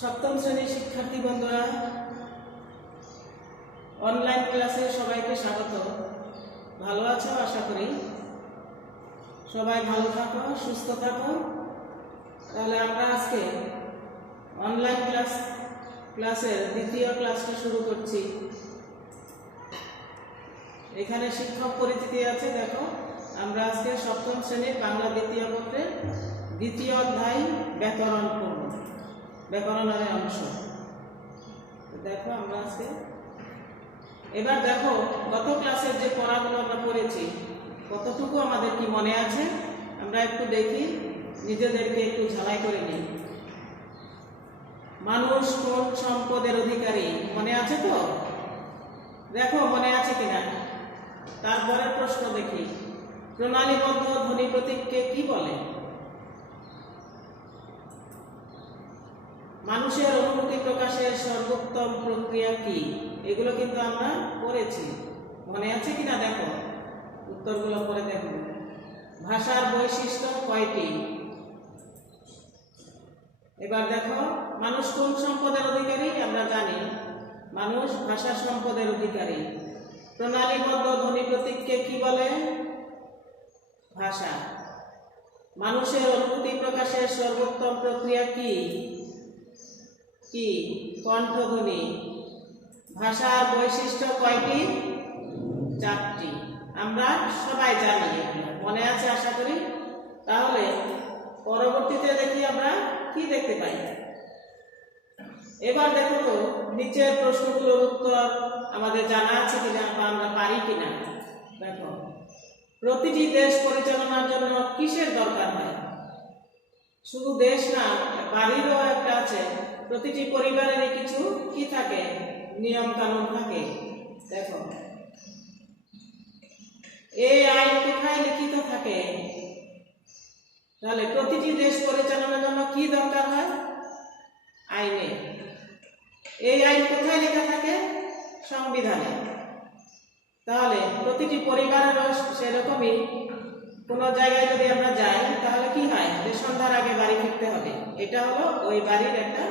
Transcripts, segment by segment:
সপ্তম শ্রেণীর শিক্ষার্থী বন্ধুরা, অনলাইন ক্লাসে সবাইকে স্বাগত। ভালো আছো আশা করি। সবাই ভালো থাকো, সুস্থ থাকো। তাহলে আমরা আজকে অনলাইন ক্লাসের দ্বিতীয় ক্লাসটা শুরু করছি। এখানে শিক্ষক পরিচিতি আছে। দেখো, আমরা আজকে সপ্তম শ্রেণীর বাংলা দ্বিতীয় পত্রের দ্বিতীয় অধ্যায় ব্যাকরণ পড়ব, ব্যাকরণের অংশ। দেখো আমরা আজকে এবার দেখো গত ক্লাসের যে পড়াগুলো আমরা পড়েছি কতটুকু আমাদের কি মনে আছে আমরা একটু দেখি, নিজেদেরকে একটু ঝালাই করে নিই। মানুষ কোন সম্পদের অধিকারী মনে আছে তো? দেখো মনে আছে কিনা। তারপরের প্রশ্ন দেখি, প্রণালীবদ্ধ ধ্বনি প্রতীককে কি বলে? মানুষের অনুভূতি প্রকাশের সর্বোত্তম প্রক্রিয়া কি? এগুলো কিন্তু আমরা পড়েছি, মনে আছে কিনা দেখো, উত্তরগুলো পরে দেখো। ভাষার বৈশিষ্ট্য কয়টি? এবার দেখো, মানুষ কোন সম্পদের অধিকারী? আমরা জানি মানুষ ভাষা সম্পদের অধিকারী। প্রণালীবদ্ধ ধ্বনি প্রতীককে কি বলে? ভাষা। মানুষের অনুভূতি প্রকাশের সর্বোত্তম প্রক্রিয়া কি? কি? কণ্ঠধ্বনি। ভাষার বৈশিষ্ট্য কয়টি? 4টি। আমরা সবাই জানি, মনে আছে আশা করি। তাহলে পরবর্তীতে দেখি আমরা কি দেখতে পাই। এবার দেখো তো নিচের প্রশ্নগুলোর উত্তর আমাদের জানা আছে কিনা বা আমরা পারি কিনা। দেখো, প্রতিটি দেশ পরিচালনার জন্য কিসের দরকার হয়? শুধু দেশ না, বাড়িরও একটা আছে। প্রতিটি পরিবারেরই কিছু কি থাকে? নিয়ম কানুন থাকে। দেখো, এই আইন কোথায় লিখিত থাকে? তাহলে প্রতিটি দেশ পরিচালনার জন্য কি দরকার হয়? আইনে। এই আইন কোথায় লেখা থাকে? সংবিধানে। তাহলে প্রতিটি পরিবারেরও সেরকমই কোনো জায়গায় যদি আমরা যাই তাহলে কি হয়? যে সন্ধ্যার আগে বাড়ি ফিরতে হবে, এটা হলো ওই বাড়ির একটা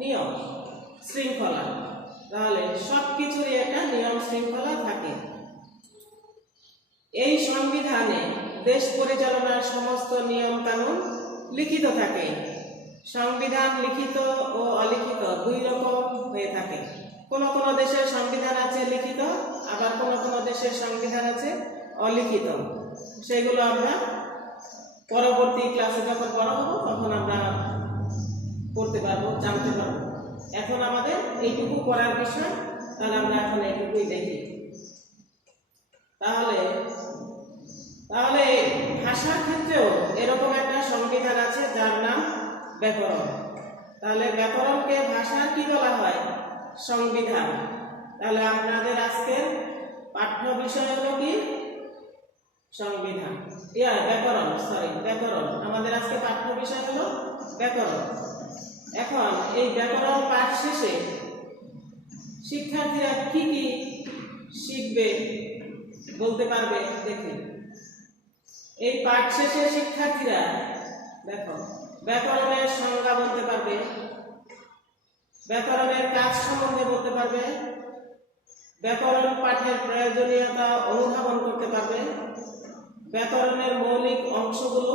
নিয়ম শৃঙ্খলা। তাহলে সবকিছুরই একটা নিয়ম শৃঙ্খলা থাকে। এই সংবিধানে দেশ পরিচালনার সমস্ত নিয়ম কানুন লিখিত থাকে। সংবিধান লিখিত ও অলিখিত দুই রকম হয়ে থাকে। কোন কোন দেশের সংবিধান আছে লিখিত, আবার কোন কোন দেশের সংবিধান আছে অলিখিত। সেগুলো আমরা পরবর্তী ক্লাসে যখন বড় হবো তখন আমরা পড়তে পারবো, জানতে পারবো। এখন আমাদের এইটুকু পড়ার বিষয়, তাহলে আমরা এখন এইটুকুই দেখি। তাহলে ভাষার ক্ষেত্রেও এরকম একটা সংবিধান আছে যার নাম ব্যাকরণ। তাহলে ব্যাকরণকে ভাষার কি বলা হয়? সংবিধান। তাহলে আপনাদের আজকের পাঠ্য বিষয় হলো কি? সংবিধান। ব্যাকরণ, ব্যাকরণ। আমাদের আজকে পাঠ্য বিষয় হলো ব্যাকরণ। এখন এই ব্যাকরণ পাঠ শেষে শিক্ষার্থীরা কি কি শিখবে বলতে পারবে? দেখি, এই পাঠ শেষে শিক্ষার্থীরা দেখো ব্যাকরণের সংজ্ঞা বলতে পারবে, ব্যাকরণের কাজ সম্বন্ধে বলতে পারবে, ব্যাকরণ পাঠের প্রয়োজনীয়তা অনুধাবন করতে পারবে, ব্যাকরণের মৌলিক অংশগুলো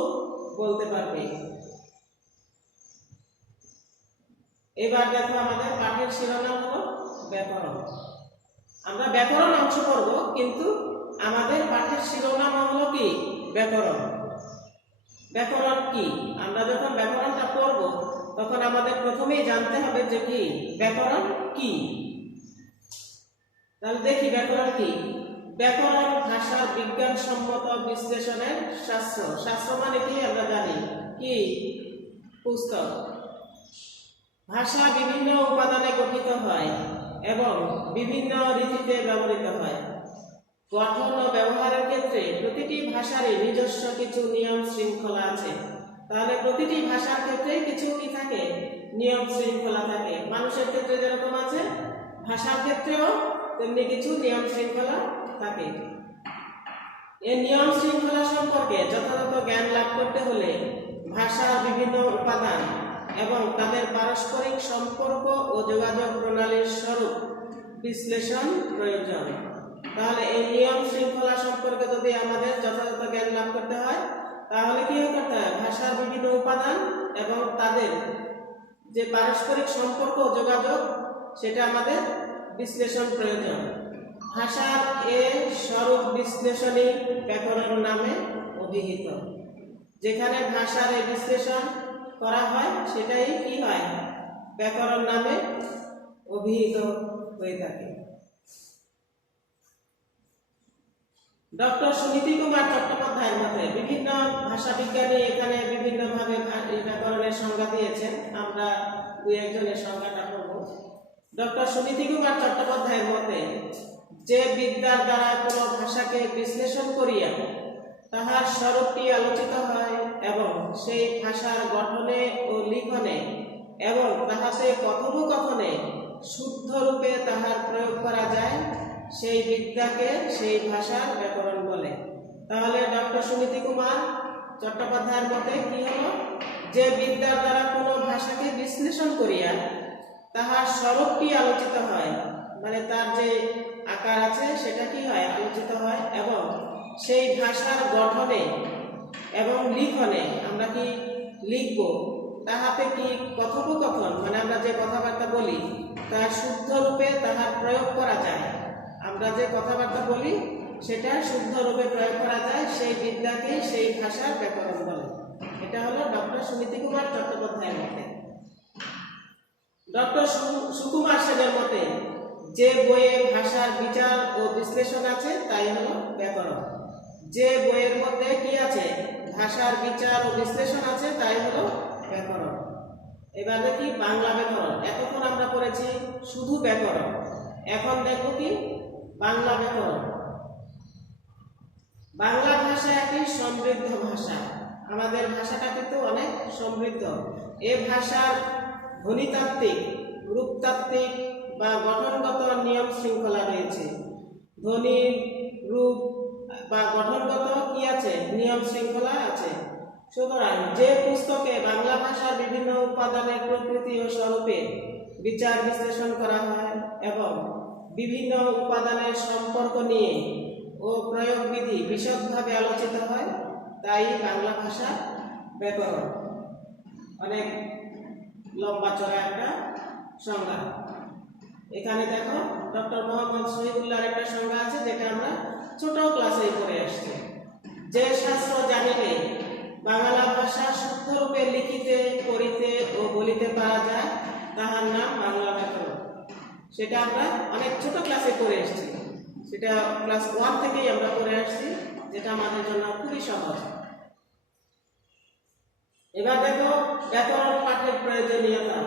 বলতে পারবে। এবার দেখো, আমাদের পাঠের শিরোনাম হলো ব্যাকরণ। আমরা ব্যাকরণ অংশ পড়ব, কিন্তু আমাদের পাঠের শিরোনাম হলো কি? ব্যাকরণ। ব্যাকরণ কি? আমরা যখন ব্যাকরণটা পড়ব তখন আমাদের প্রথমেই জানতে হবে যে কি ব্যাকরণ কি। তাহলে দেখি ব্যাকরণ কি। ব্যাকরণ ভাষার বিজ্ঞানসম্মত বিশ্লেষণের শাস্ত্র। শাস্ত্র মানে কি? আমরা জানি কি? পুস্তক। ভাষা বিভিন্ন উপাদানে গঠিত হয় এবং বিভিন্ন রীতিতে ব্যবহৃত হয়। গঠন ও ব্যবহারের ক্ষেত্রে প্রতিটি ভাষারই নিজস্ব কিছু নিয়ম শৃঙ্খলা আছে। তাহলে প্রতিটি ভাষার ক্ষেত্রে কিছু কি থাকে? নিয়ম শৃঙ্খলা থাকে। মানুষের ক্ষেত্রে যেরকম আছে, ভাষার ক্ষেত্রেও তেমনি কিছু নিয়ম শৃঙ্খলা থাকে। এই নিয়ম শৃঙ্খলা সম্পর্কে যথাযথ জ্ঞান লাভ করতে হলে ভাষার বিভিন্ন উপাদান এবং তাদের পারস্পরিক সম্পর্ক ও যোগাযোগ প্রণালীর স্বরূপ বিশ্লেষণ প্রয়োজন। তাহলে এই নিয়ম শৃঙ্খলা সম্পর্কে যদি আমাদের যথাযথ জ্ঞান লাভ করতে হয় তাহলে কি করতে হয়? ভাষার বিভিন্ন উপাদান এবং তাদের যে পারস্পরিক সম্পর্ক ও যোগাযোগ সেটা আমাদের বিশ্লেষণ প্রয়োজন। ভাষার এ স্বরূপ বিশ্লেষণী ব্যাকরণ নামে অভিহিত। যেখানে ভাষার এই বিশ্লেষণ করা হয় সেটাই কি হয়? ব্যাকরণ নামে অভিহিত হয়ে থাকে। ডক্টর সুনীতি কুমার চট্টোপাধ্যায়ের মতে বিভিন্ন ভাষা বিজ্ঞানী এখানে বিভিন্নভাবে ব্যাকরণের সংজ্ঞা দিয়েছেন। আমরা দুই একজনের সংজ্ঞাটা করব। ডক্টর সুনীতি কুমার চট্টোপাধ্যায়ের মতে যে বিদ্যার দ্বারা কোনো ভাষাকে বিশ্লেষণ করিয়া তাহার স্বরূপটি আলোচিত হয় এবং সেই ভাষার গঠনে ও লিখনে এবং তাহাতে কথোপকথনে শুদ্ধ রূপে তাহার প্রয়োগ করা যায়, সেই বিদ্যাকে সেই ভাষার ব্যাকরণ বলে। তাহলে ডক্টর সুনীতি কুমার চট্টোপাধ্যায়ের মতে কি হলো? যে বিদ্যার দ্বারা কোনো ভাষাকে বিশ্লেষণ করিয়া তাহার স্বরূপটি আলোচিত হয়, মানে তার যে আকার আছে সেটা কি হয়? আলোচিত হয় এবং সেই ভাষার গঠনে এবং লিখনে আমরা কি লিখব, তাহাতে কি কথোপকথন মানে আমরা যে কথাবার্তা বলি তার শুদ্ধ রূপে তাহার প্রয়োগ করা যায়। আমরা যে কথাবার্তা বলি সেটা শুদ্ধ রূপে প্রয়োগ করা যায়, সেই বিদ্যাকে সেই ভাষার ব্যাকরণ বলে। এটা হলো ডক্টর সুনীতি কুমার চট্টোপাধ্যায়ের মতে। ডক্টর সুকুমার সেনের মতে যে বইয়ে ভাষার বিচার ও বিশ্লেষণ আছে তাই হলো ব্যাকরণ। যে বইয়ের মধ্যে কি আছে? ভাষার বিচার ও বিশ্লেষণ আছে তাই হলো ব্যাকরণ। এবার দেখি বাংলা ব্যাকরণ। এতক্ষণ আমরা পড়েছি শুধু ব্যাকরণ, এখন দেখো কি বাংলা ব্যাকরণ। বাংলা ভাষা একটি সমৃদ্ধ ভাষা। আমাদের ভাষাটা কিন্তু অনেক সমৃদ্ধ। এ ভাষার ধ্বনিতাত্ত্বিক, রূপতাত্ত্বিক বা গঠনগত নিয়ম শৃঙ্খলা রয়েছে। ধ্বনি, রূপ বা গঠনগত কি আছে? নিয়ম শৃঙ্খলা আছে। সুতরাং যে পুস্তকে বাংলা ভাষার বিভিন্ন উপাদানের প্রকৃতি ও স্বরূপে বিচার বিশ্লেষণ করা হয় এবং বিভিন্ন উপাদানের সম্পর্ক নিয়ে ও প্রয়োগ বিধি বিশদভাবে আলোচিত হয় তাই বাংলা ভাষা ব্যাকরণ। অনেক লম্বা চড়া একটা সংজ্ঞা। এখানে দেখো ডক্টর মোহাম্মদ শহীদুল্লাহর একটা সংজ্ঞা আছে যেটা আমরা ছোট ক্লাসে পড়ে আসছি। যে শাস্ত্র জানিলে বাংলা ভাষা শুদ্ধ রূপে লিখিতে, পড়িতে ও বলিতে পারা যায় তাহার নাম বাংলা ব্যাকরণ। সেটা আমরা অনেক ছোট ক্লাসে পড়ে আসছি। সেটা ক্লাস 1 থেকেই আমরা পড়ে আসছি, যেটা আমাদের জন্য খুবই সহজ। এবার দেখো ব্যাকরণ পাঠের প্রয়োজনীয়তা।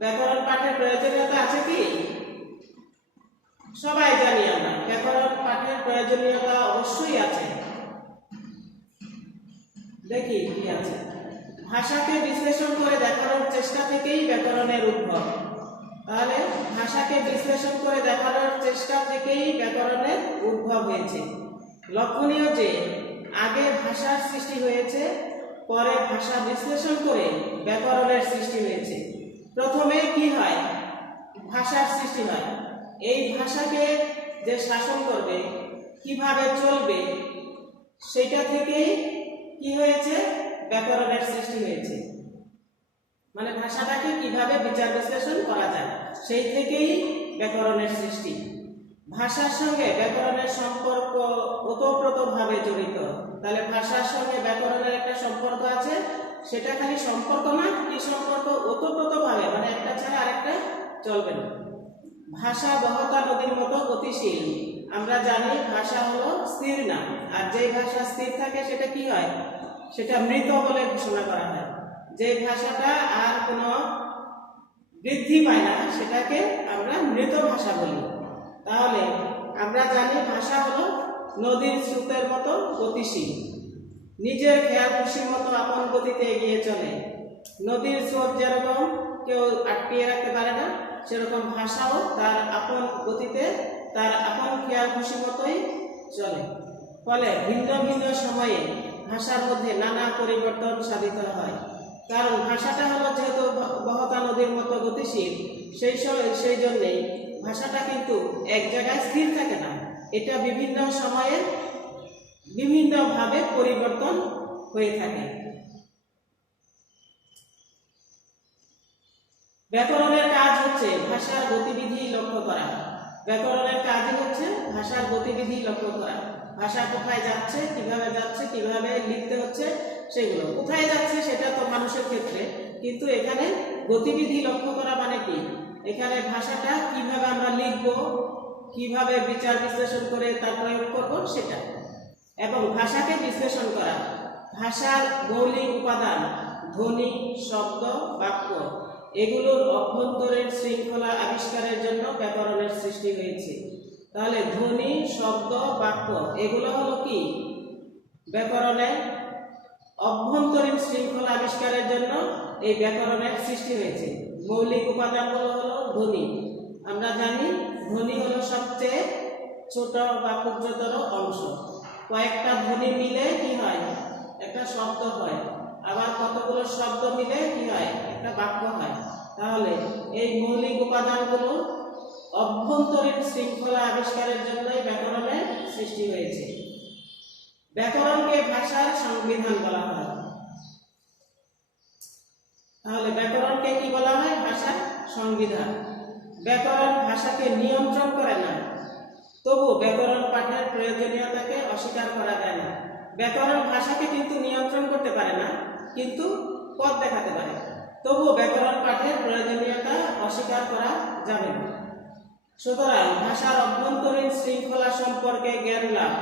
ব্যাকরণ পাঠের প্রয়োজনীয়তা আছে কি? সবাই জানি আমরা ব্যাকরণ পাঠের প্রয়োজনীয়তা অবশ্যই আছে। দেখি কি আছে। ভাষাকে বিশ্লেষণ করে দেখানোর চেষ্টা থেকেই ব্যাকরণের উদ্ভব। তাহলে ভাষাকে বিশ্লেষণ করে দেখানোর চেষ্টা থেকেই ব্যাকরণের উদ্ভব হয়েছে। লক্ষণীয় যে আগে ভাষার সৃষ্টি হয়েছে, পরে ভাষা বিশ্লেষণ করে ব্যাকরণের সৃষ্টি হয়েছে। প্রথমে কি হয়? ভাষার সৃষ্টি হয়। এই ভাষাকে যে শাসন করবে, কিভাবে চলবে, সেটা থেকেই কি হয়েছে? ব্যাকরণের সৃষ্টি হয়েছে। মানে ভাষাটাকে কিভাবে বিচার বিশ্লেষণ করা যায় সেই থেকেই ব্যাকরণের সৃষ্টি। ভাষার সঙ্গে ব্যাকরণের সম্পর্ক ওতপ্রোতভাবে জড়িত। তাহলে ভাষার সঙ্গে ব্যাকরণের একটা সম্পর্ক আছে, সেটা খালি সম্পর্ক না, কি সম্পর্ক? ওতপ্রোতভাবে, মানে একটা ছাড়া আরেকটা চলবে না। ভাষা বহতা নদীর মতো গতিশীল। আমরা জানি ভাষা হলো স্থির না, আর যে ভাষা স্থির থাকে সেটা কি হয়? সেটা মৃত বলে ঘোষণা করা হয়। যে ভাষাটা আর কোনো বৃদ্ধি পায় না সেটাকে আমরা মৃত ভাষা বলি। তাহলে আমরা জানি ভাষা হলো নদীর স্রোতের মতো গতিশীল, নিজের খেয়াল খুশির মতো আপন গতিতে এগিয়ে চলে। নদীর স্রোত যেরকম কেউ আটকিয়ে রাখতে পারে না, সেরকম ভাষাও তার আপন গতিতে তার আপন খেয়াল খুশি মতোই চলে। ফলে ভিন্ন ভিন্ন সময়ে ভাষার মধ্যে নানা পরিবর্তন সাধিত হয়। কারণ ভাষাটা হলো যেহেতু বহতা নদীর মতো গতিশীল, সেই জন্যেই ভাষাটা কিন্তু এক জায়গায় স্থির থাকে না, এটা বিভিন্ন সময়ে বিভিন্নভাবে পরিবর্তন হয়ে থাকে। ব্যাকরণের কাজ হচ্ছে ভাষার গতিবিধি লক্ষ্য করা। ব্যাকরণের কাজই হচ্ছে ভাষার গতিবিধি লক্ষ্য করা। ভাষা কোথায় যাচ্ছে, কিভাবে লিখতে হচ্ছে, সেগুলো কোথায় যাচ্ছে সেটা তো মানুষের ক্ষেত্রে, কিন্তু এখানে গতিবিধি লক্ষ্য করা মানে কি, এখানে ভাষাটা কিভাবে আমরা লিখব, কিভাবে বিচার বিশ্লেষণ করে তার প্রয়োগ করব সেটা, এবং ভাষাকে বিশ্লেষণ করা। ভাষার মৌলিক উপাদান ধ্বনি, শব্দ, বাক্য, এগুলোর অভ্যন্তরীণ শৃঙ্খলা আবিষ্কারের জন্য ব্যাকরণের সৃষ্টি হয়েছে। তাহলে ধ্বনি, শব্দ, বাক্য এগুলো হলো কি ব্যাকরণের অভ্যন্তরীণ শৃঙ্খলা আবিষ্কারের জন্য এই ব্যাকরণের সৃষ্টি হয়েছে। মৌলিক উপাদানগুলো হলো ধ্বনি। আমরা জানি ধ্বনি হলো সবচেয়ে ছোট বা ক্ষুদ্রতর অংশ। কয়েকটা ধ্বনি মিলে কি হয়, একটা শব্দ হয়, আবার কতগুলো শব্দ মিলে কি হয়, একটা বাক্য হয়। তাহলে এই মৌলিক উপাদানগুলো অভ্যন্তরীণ শৃঙ্খলা আবিষ্কারের জন্যই ব্যাকরণের সৃষ্টি হয়েছে। ব্যাকরণকে ভাষার সংবিধান বলা হয়। তাহলে ব্যাকরণকে কি বলা হয়, ভাষার সংবিধান। ব্যাকরণ ভাষাকে নিয়ন্ত্রণ করে না, তবু ব্যাকরণ পাঠের প্রয়োজনীয়তাকে অস্বীকার করা যায় না। ব্যাকরণ ভাষাকে কিন্তু নিয়ন্ত্রণ করতে পারে না, কিন্তু পথ দেখাতে পারে, তবু ব্যাকরণ পাঠের প্রয়োজনীয়তা অস্বীকার করা যাবে না। সুতরাং ভাষার অভ্যন্তরীণ শৃঙ্খলা সম্পর্কে জ্ঞান লাভ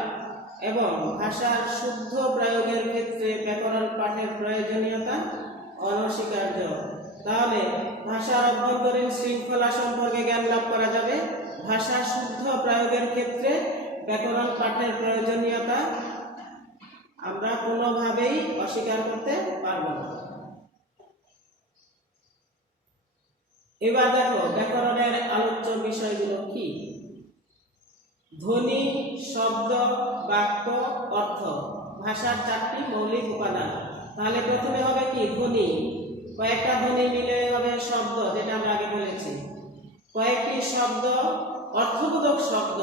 এবং ভাষার শুদ্ধ প্রয়োগের ক্ষেত্রে ব্যাকরণ পাঠের প্রয়োজনীয়তা অনস্বীকার্য। তাহলে ভাষার অভ্যন্তরীণ শৃঙ্খলা সম্পর্কে জ্ঞান লাভ করা যাবে, ভাষার শুদ্ধ প্রয়োগের ক্ষেত্রে ব্যাকরণ পাঠের প্রয়োজনীয়তা আমরা কোনোভাবেই অস্বীকার করতে পারব না। এবার দেখো ব্যাকরণের আলোচ্য বিষয়গুলো কি। ধ্বনি, শব্দ, বাক্য, অর্থ, ভাষার চারটি মৌলিক উপাদান। তাহলে প্রথমে হবে কি ধ্বনি, কয়েকটা ধ্বনি মিলে হবে শব্দ, যেটা আমরা আগে বলেছি। কয়েকটি শব্দ, অর্থবোধক শব্দ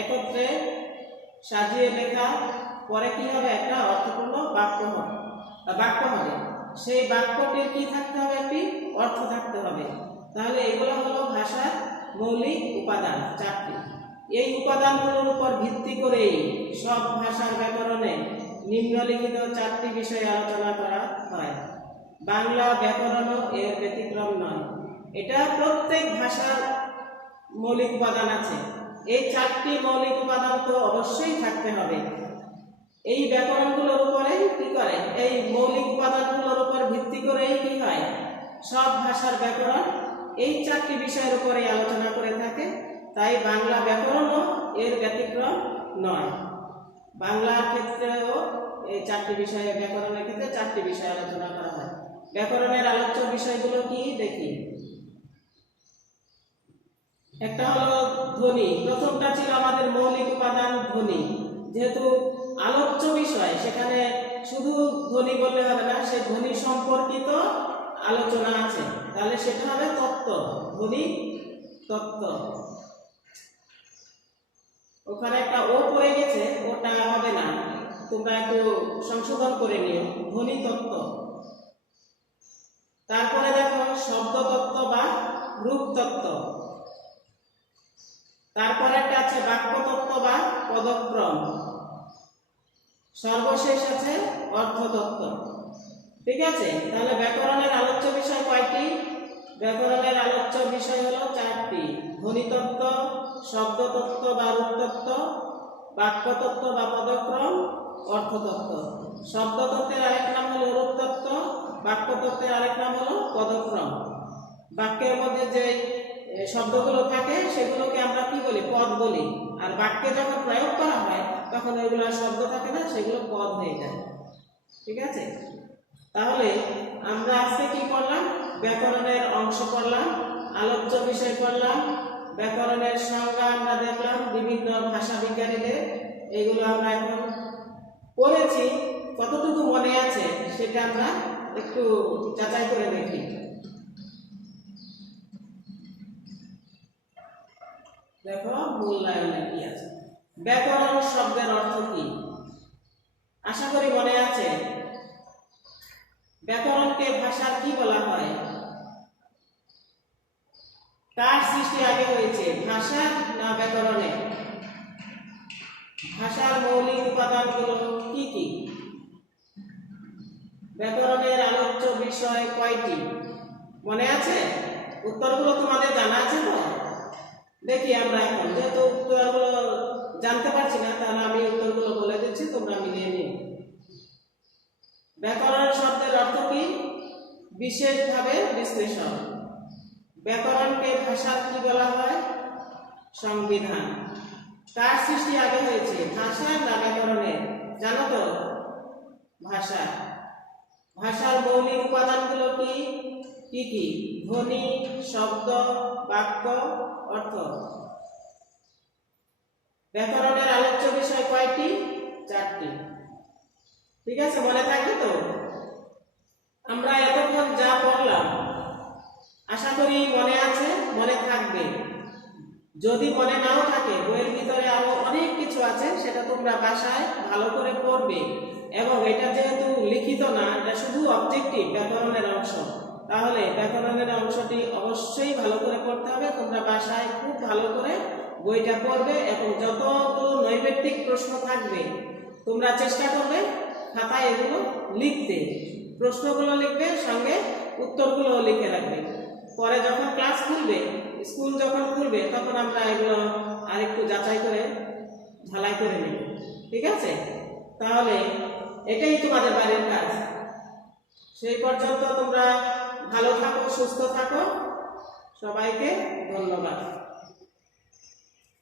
একত্রে সাজিয়ে লেখা, পরে কি হবে, একটা অর্থপূর্ণ বাক্য হবে। সেই বাক্যটির কি থাকতে হবে, একটি অর্থ থাকতে হবে। তাহলে এগুলো হলো ভাষার মৌলিক উপাদান চারটি। এই উপাদানগুলোর উপর ভিত্তি করেই সব ভাষার ব্যাকরণে নিম্নলিখিত চারটি বিষয় আলোচনা করা হয়। বাংলা ব্যাকরণও এর ব্যতিক্রম নয়। এটা প্রত্যেক ভাষার মৌলিক উপাদান আছে, এই চারটি মৌলিক উপাদান তো অবশ্যই থাকতে হবে। এই ব্যাকরণগুলোর উপরেই কি করে, এই মৌলিক উপাদানগুলোর উপর ভিত্তি করেই কি হয়, সব ভাষার ব্যাকরণ এই চারটি বিষয়ের উপরে আলোচনা করে থাকে। তাই বাংলা ব্যাকরণও এর ব্যতিক্রম নয়। বাংলার ক্ষেত্রেও এই চারটি বিষয়ে, ব্যাকরণের ক্ষেত্রে চারটি বিষয় আলোচনা করা হয়। ব্যাকরণের আলোচ্য বিষয়গুলো কি দেখি। একটা হলো ধ্বনি। প্রথমটা ছিল আমাদের মৌলিক উপাদান ধ্বনি। যেহেতু আলোচ্য বিষয়, সেখানে শুধু ধ্বনি বললে হবে না, সে ধ্বনি সম্পর্কিত আলোচনা আছে, তাহলে সেটা হবে তত্ত্ব, ধ্বনি তত্ত্ব। ওখানে একটা ও পড়ে গেছে, ওটা হবে না, তোমরা একটু সংশোধন করে নিও, ধ্বনি তত্ত্ব। তারপরে দেখো শব্দ তত্ত্ব বা রূপ তত্ত্ব। তারপরে একটা আছে বাক্য তত্ত্ব বা পদক্রম। সর্বশেষ আছে অর্থতত্ত্ব। ঠিক আছে, তাহলে ব্যাকরণের আলোচ্য বিষয় কয়টি? ব্যাকরণের আলোচ্য বিষয় হলো চারটি: ধ্বনিতত্ত্ব, শব্দতত্ত্ব বা রূপতত্ত্ব, বাক্যতত্ত্ব বা পদক্রম, অর্থতত্ত্ব। শব্দতত্ত্বের আরেক নাম হলো রূপতত্ত্ব, বাক্যতত্ত্বের আরেক নাম হলো পদক্রম। বাক্যের মধ্যে যে শব্দগুলো থাকে সেগুলোকে আমরা কি বলি? পদ বলি। আর বাক্যে যখন প্রয়োগ করা হয় তখন ওইগুলো শব্দ থাকে না, সেগুলো পদ হয়ে যায়। ঠিক আছে, তাহলে আমরা আজকে কি করলাম? ব্যাকরণের অংশ পড়লাম, আলোচ্য বিষয় পড়লাম, ব্যাকরণের সংজ্ঞা আমরা দেখলাম বিভিন্ন ভাষা বিজ্ঞানীদের। এগুলো আমরা এখন পড়েছি, কতটুকু মনে আছে সেটা আমরা একটু যাচাই করে দেখি। দেখো মূল্যায়নে কি আছে। ব্যাকরণ শব্দের অর্থ কি? আশা করি মনে আছে। ব্যাকরণকে ভাষার কি বলা হয়? কার সৃষ্টি আগে হয়েছে, ভাষা না ব্যাকরণে? ভাষার মৌলিক উপাদানগুলো কি কি? ব্যাকরণের আলোচ্য বিষয় কয়টি? মনে আছে? উত্তরগুলো তোমাদের জানা আছে তো? দেখি আমরা এখন, যেহেতু উত্তরগুলো জানতে পারছি না, তাহলে আমি উত্তরগুলো বলে দিচ্ছি, তোমরা মিলিয়ে নিও। ব্যাকরণ শব্দের অর্থ কি? বিশেষভাবে বিশ্লেষণ। ব্যাকরণকে ভাষার কি বলা হয়? সংবিধান। কার সৃষ্টি আগে হয়েছে, ভাষা না ব্যাকরণের? জানো তো? ভাষা। ভাষার মৌলিক উপাদানগুলো কি কি কি? ধ্বনি, শব্দ, বাক্য, অর্থ। ব্যাকরণের আলোচ্য বিষয় কয়টি? 4টি। ঠিক আছে, মনে থাকবে তো? আমরা এতক্ষণ যা পড়লাম আশা করি মনে আছে, মনে থাকবে। যদি মনে নাও থাকে, বইয়ের ভিতরে আরো অনেক কিছু আছে, সেটা তোমরা বাসায় ভালো করে পড়বে। এবং এটা যেহেতু লিখিত না, এটা শুধু অবজেক্টিভ ব্যাকরণের অংশ, তাহলে ব্যাকরণের অংশটি অবশ্যই ভালো করে পড়তে হবে। তোমরা বাসায় খুব ভালো করে বইটা পড়বে এবং যতগুলো নৈবেত্তিক প্রশ্ন থাকবে তোমরা চেষ্টা করবে খাতায় এগুলো লিখতে। প্রশ্নগুলো লিখবে, সঙ্গে উত্তরগুলো লিখে রাখবে। পরে যখন ক্লাস খুলবে, স্কুল যখন খুলবে, তখন আমরা এগুলো আরেকটু যাচাই করে ঝালাই করে নেব। ঠিক আছে? তাহলে এটাই তোমাদের বাড়ির কাজ। সেই পর্যন্ত তোমরা ভালো থাকো, সুস্থ থাকো। সবাইকে ধন্যবাদ।